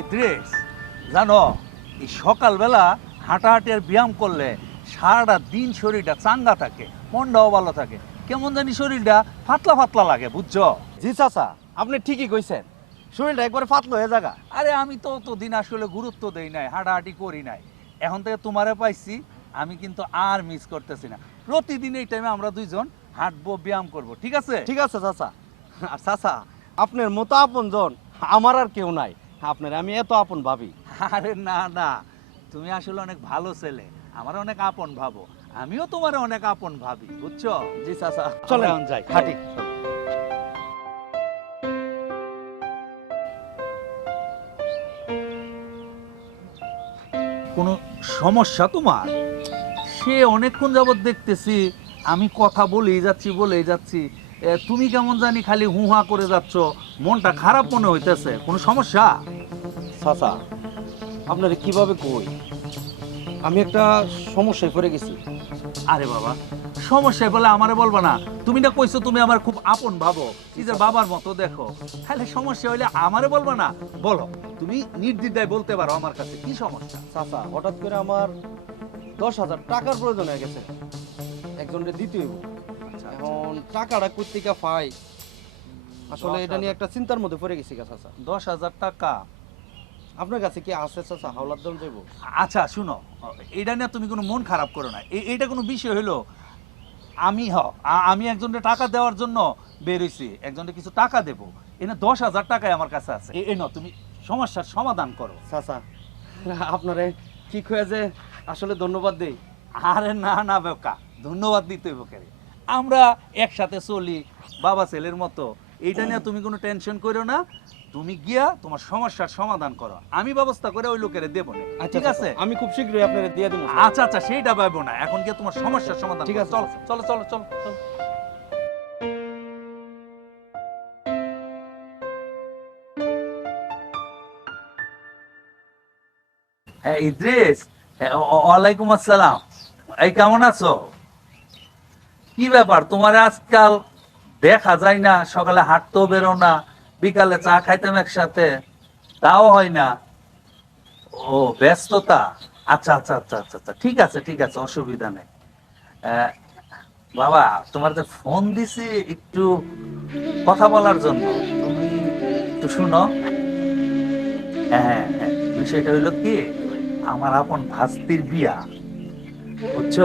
ইদ্রিস জানো এই সকালবেলা হাঁটাহাঁটি আর ব্যায়াম করলে সারাটা দিন শরীরটা চাঙ্গা থাকে মনটাও ভালো থাকে। কেমন জানি শরীরটা ফাতলা ফাতলা লাগে বুঝছ? জি চাচা আপনি ঠিকই কইছেন। শরীরটা একবারে ফাটলো হয়ে জায়গা আরে আমি তো অতদিন আসলে গুরুত্ব দেই নাই হাঁটাহাঁটি করি নাই। এখন থেকে তোমারে পাইছি আমি কিন্তু আর মিস করতেছি না। প্রতিদিন এই টাইমে আমরা দুইজন হাঁটবো ব্যায়াম করব ঠিক আছে? ঠিক আছে চাচা। আর চাচা আপনার মতো আপন জন আমার আর কেউ নাই। আপনার আমি এত আপন ভাবি। আরে না না। তুমি আসলে অনেক ভালো ছেলে। আমার অনেক আপন ভাবো। আমিও তোমার অনেক আপন ভাবি বুঝছ? জি চাচা। চলো যাই। হাঁটি। কোনো সমস্যা তোমার? সে অনেকক্ষণ যাবৎ দেখতেছি আমি কথা বলেই যাচ্ছি বলেই যাচ্ছি। তুমি কেমন জানি খালি হুহা করে যাচ্ছ। মনটা খারাপ মনে হইতেছে। কোনো সমস্যা? চাচা আপনার কীভাবে কই? আমি একটা সমস্যায় পড়ে গেছি। আরে বাবা সমস্যায় বলে আমারে বলবা না। তুমি না কইছো তুমি আমার খুব আপন ভাবো। নিজের বাবার মতো দেখো। তাহলে সমস্যা হইলে আমারে বলবা না। বলো তুমি নির্দ্বিধায় বলতে পারো আমার কাছে কি সমস্যা? চাচা হঠাৎ করে আমার দশ হাজার টাকার প্রয়োজন হয়ে গেছে। একজনের দ্বিতীয় এখন টাকাটা কোথেকে পাই? আসলে এটা নিয়ে একটা চিন্তার মধ্যে পড়ে গেছি চাচা। দশ হাজার টাকা। আপনার কাছে কি আছে চাচা? হাওলার দাম যাইব। আচ্ছা শুনো এটা নিয়ে তুমি কোনো মন খারাপ করো না। এটা কোনো বিষয় হলো আমি হ আমি একজনের টাকা দেওয়ার জন্য বেরোইছি একজনের কিছু টাকা দেবো। এনে দশ হাজার টাকাই আমার কাছে আছে। এ- নাও তুমি সমস্যার সমাধান করো। চাচা আপনারে কি কয়ে যে আসলে ধন্যবাদ দেই? আরে না না বেকা। ধন্যবাদ দিতে কেরে। আমরা একসাথে চলি বাবা ছেলের মতো। এইটা নিয়ে তুমি কোনো টেনশন করো না। তুমি গিয়া তোমার সমস্যার সমাধান করো। আমি ব্যবস্থা করে ওই লোকের দেবো না। ঠিক আছে? আমি খুব শীঘ্রই আপনারে দিয়ে দেবো আচ্ছা আচ্ছা সেইটা পাইবো না। এখন গিয়ে তোমার সমস্যার সমাধান ঠিক আছে, চলো আচ্ছা। চলো চলো চলো চলো। হ্যাঁ ইদ্রিস। হ্যাঁ, ওয়ালাইকুম আসসালাম। এই কেমন আছো? কি ব্যাপার? তোমার আজকাল দেখা যায় না, সকালে হাঁটতেও বেরো না, বিকালে চা খাইতাম একসাথে, তাও হয় না। ও, ব্যস্ততা। আচ্ছা আচ্ছা আচ্ছা আচ্ছা আচ্ছা ঠিক আছে ঠিক আছে, অসুবিধা নেই। বাবা, তোমার যে ফোন দিছি একটু কথা বলার জন্য, তুমি একটু শুনো। হ্যাঁ হ্যাঁ বিষয়টা হইল কি, আমার আপন ভাস্তির বিয়া, বুঝছ?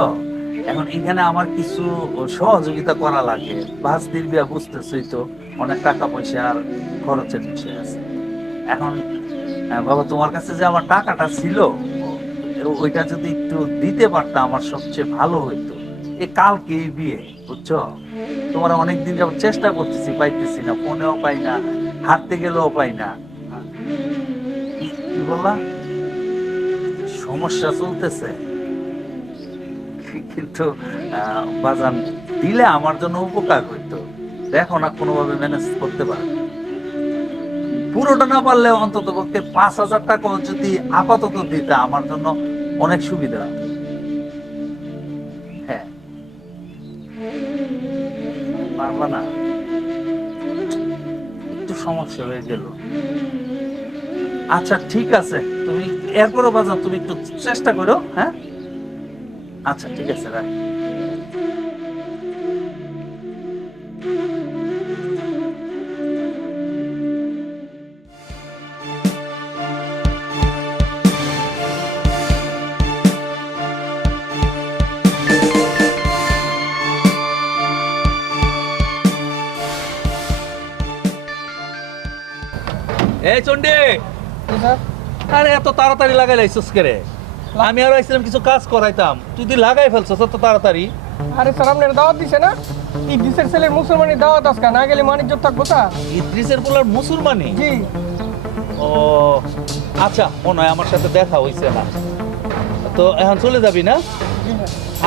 এখন এখানে আমার কিছু সহযোগিতা করা লাগে। ভাস্তির বিয়া বুঝতেছই তো, অনেক টাকা পয়সা আর খরচের বিষয় আছে। এখন বাবা, তোমার কাছে যে আমার টাকাটা ছিল, ওইটা যদি একটু দিতে পারতাম আমার সবচেয়ে ভালো হইতো। এ কালকে বিয়ে, বুঝছ? তোমার অনেকদিন যাবত চেষ্টা করতেছি, পাইতেছি না, ফোনেও পাই না, হাঁটতে গেলেও পাই না। কি বললা? সমস্যা চলতেছে। কিন্তু বাজান দিলে আমার জন্য উপকার হইতো। দেখো না কোনোভাবে ম্যানেজ করতে পারে। পুরোটা না পারলে অন্তত পক্ষে পাঁচ হাজার টাকা যদি আপাতত দিতে আমার জন্য অনেক সুবিধা। হ্যাঁ। পারবা না। একটু সমস্যা হয়ে গেল। আচ্ছা ঠিক আছে। তুমি এরপরও বাজান, তুমি একটু চেষ্টা করো হ্যাঁ? আচ্ছা ঠিক আছে রাখ এই চন্ডি আরে এত তাড়াতাড়ি লাগাই লাইছিস কে রে? আমি আর আইছিলাম কিছু কাজ করাইতাম। তুই যদি লাগাই ফেলছস এত তাড়াতাড়ি? আরে স্যার আপনার দাওয়াত দিছে না? দিশের ছেলের মুসলমানের দাওয়াত আজকা না গেলে মানিজ্য থাকব স্যার ইদ্রিসের পোলার মুসলমানি জি। ও আচ্ছা মনে হয় আমার সাথে দেখা হইছে না। তো এখন চলে যাবি না?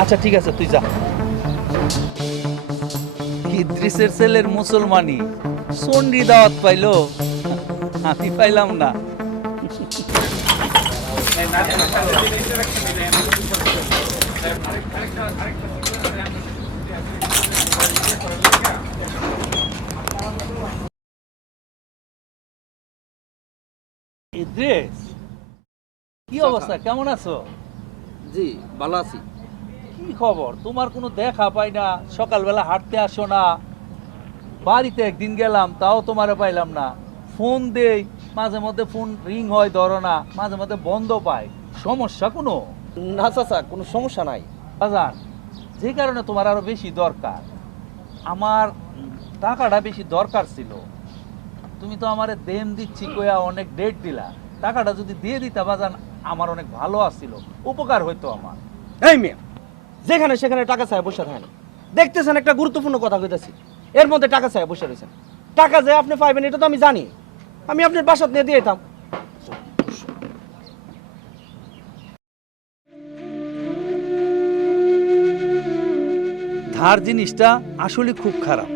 আচ্ছা ঠিক আছে তুই যা। ইদ্রিসের ছেলের মুসলমানি সন্ডি দাওয়াত পাইলো? আমি পাইলাম না। ইদ্রিস কি অবস্থা? কেমন আছো? জি ভালো আছি। কি খবর? তোমার কোনো দেখা পাই না সকালবেলা হাঁটতে আসো না বাড়িতে একদিন গেলাম তাও তোমারে পাইলাম না। ফোন দেই মাঝে মধ্যে ফোন রিং হয় ধরো না মাঝে মধ্যে বন্ধ পায়। সমস্যা কোনো? না চাচা কোনো সমস্যা নাই। বাজান যে কারণে তোমার আরও বেশি দরকার। আমার টাকাটা বেশি দরকার ছিল। তুমি তো আমারে দেন দিচ্ছি কইয়া অনেক ডেট দিলা। টাকাটা যদি দিয়ে দিতা বাজান আমার অনেক ভালো আসছিল উপকার হইতো আমার। এই মেয়ে যেখানে সেখানে টাকা চাই বসে থাকেন। দেখতেছেন একটা গুরুত্বপূর্ণ কথা কইতাছি। এর মধ্যে টাকা চাই বসে রয়েছেন টাকা যে আপনি পাইবেন এটা তো আমি জানি। আমি আপনার বাসাত নিয়ে দিয়ে দিতাম ধার জিনিসটা আসলে খুব খারাপ।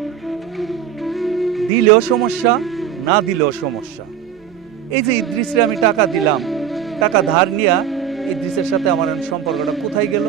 দিলেও সমস্যা, না দিলেও সমস্যা। এই যে ইদ্রিসরে আমি টাকা দিলাম, টাকা ধার নিয়া ইদ্রিসের সাথে আমার সম্পর্কটা কোথায় গেল?